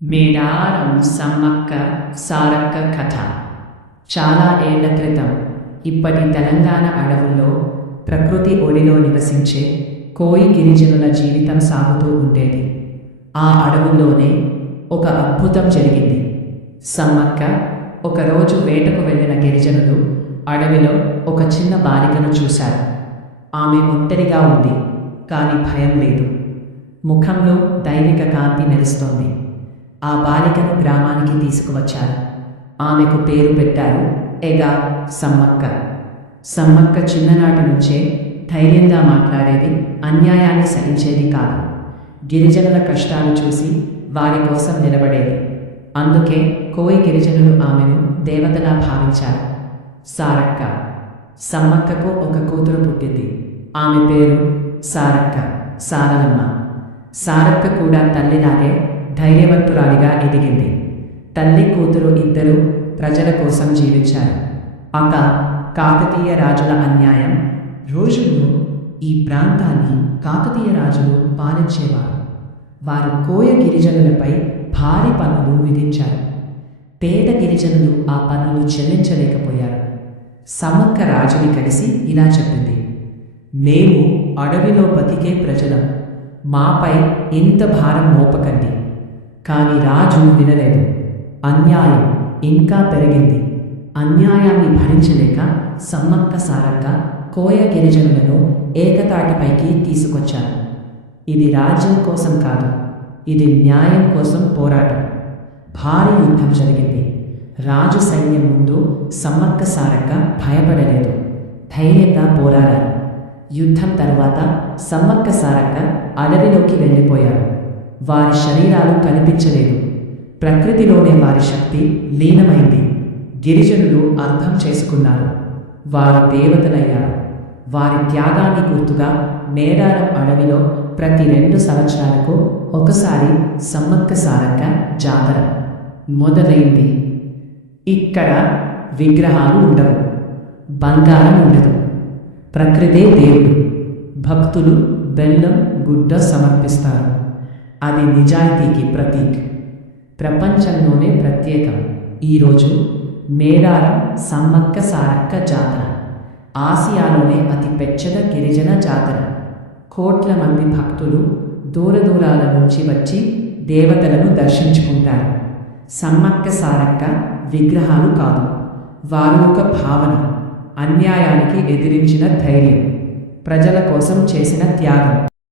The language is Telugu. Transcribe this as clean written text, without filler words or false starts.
మేడారం సమ్మక్క సారక్క కథ. చాలా ఏళ్ల క్రితం ఇప్పటి తెలంగాణ అడవుల్లో ప్రకృతి ఒడిలో నివసించే కోయి గిరిజనుల జీవితం సాగుతూ ఉండేది. ఆ అడవుల్లోనే ఒక అద్భుతం జరిగింది. సమ్మక్క ఒకరోజు వేటకు వెళ్ళిన గిరిజనులు అడవిలో ఒక చిన్న బాలికను చూశారు. ఆమె ఒంటరిగా ఉంది, కానీ భయం లేదు. ముఖంలో దైవిక కాంతి మెరుస్తోంది. ఆ బాలికను గ్రామానికి తీసుకువచ్చారు. ఆమెకు పేరు పెట్టారు ఎగా సమ్మక్క. సమ్మక్క చిన్ననాటి నుంచే ధైర్యంగా మాట్లాడేది, అన్యాయాన్ని సహించేది కాదు. గిరిజనుల కష్టాలు చూసి వారి కోసం నిలబడేది. అందుకే కోయి గిరిజనులు ఆమెను దేవతలా భావించారు. సారక్క. సమ్మక్కకు ఒక కూతురు పుట్టింది. ఆమె పేరు సారక్క, సారలమ్మ. సారక్క కూడా తల్లిలాగే ధైర్యవంతురాలిగా ఎదిగింది. తల్లి కూతురు ఇద్దరూ ప్రజల కోసం జీవించారు. అక కాకతీయ రాజుల అన్యాయం. రోజుల్లో ఈ ప్రాంతాన్ని కాకతీయ రాజులు పాలించేవారు. వారు కోయ గిరిజనులపై భారీ పన్నులు విధించారు. పేద గిరిజనులు ఆ పన్నులు చెల్లించలేకపోయారు. సమ్మక్క రాజుని కలిసి ఇలా చెప్పింది: మేము అడవిలో బతికే ప్రజలం, మాపై ఇంత భారం మోపకండి. కానీ రాజు వినలేదు. అన్యాయం ఇంకా పెరిగింది. అన్యాయాన్ని భరించలేక సమ్మక్క సారక్క కోయ గిరిజనులను ఏకతాటిపైకి తీసుకొచ్చారు. ఇది రాజ్యం కోసం కాదు, ఇది న్యాయం కోసం పోరాటం. భారీ యుద్ధం జరిగింది. రాజు సైన్యం ముందు సమ్మక్క సారక్క భయపడలేదు, ధైర్యంగా పోరాడారు. యుద్ధం తర్వాత సమ్మక్క సారక్క అడవిలోకి వెళ్ళిపోయారు. వారి శరీరాలు కనిపించలేదు. ప్రకృతిలోనే వారి శక్తి లీనమైంది. గిరిజనులు అర్థం చేసుకున్నారు. వారు దేవతలయ్యారు. వారి త్యాగాన్ని గుర్తుగా మేడారం అడవిలో ప్రతి 2 సంవత్సరాలకు ఒకసారి సమ్మక్క సారక్క జాతర మొదలైంది. ఇక్కడ విగ్రహాలు ఉండవు, బంగారం ఉండదు, ప్రకృతే దేవుడు. భక్తులు బెల్లం, గుడ్డ సమర్పిస్తారు. అది నిజాయితీకి ప్రతీక్. ప్రపంచంలోనే ప్రత్యేకం. ఈరోజు మేడారం సమ్మక్క సారక్క జాతర ఆసియాలోనే అతి పెద్దద గిరిజన జాతర. కోట్ల మంది భక్తులు దూరదూరాల నుంచి వచ్చి దేవతలను దర్శించుకుంటారు. సమ్మక్క సారక్క విగ్రహాలు కాదు, వారు ఒక భావన. అన్యాయానికి ఎదిరించిన ధైర్యం, ప్రజల కోసం చేసిన త్యాగం.